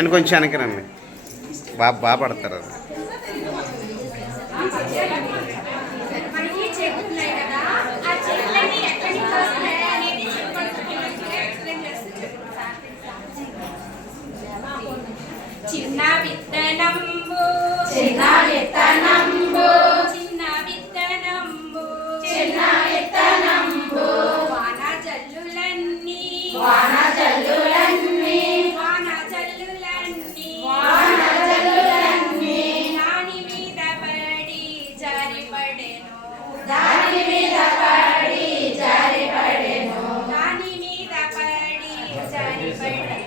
And కొంచెం వెనకరండి. బాగా పడతారు అది. చిన్న విత్తనంబు చిన్న విత్తనంబు చిన్న విత్తనంబు చిన్న విత్తనంబు వాన జల్లులన్నీ వాన జల్లులన్నీ వాన జల్లులన్నీ వాన జల్లులన్నీ దాని మీద పడి జారిపడెను దాని మీద పడి జారిపడెను దాని మీద పడి జారిపడెను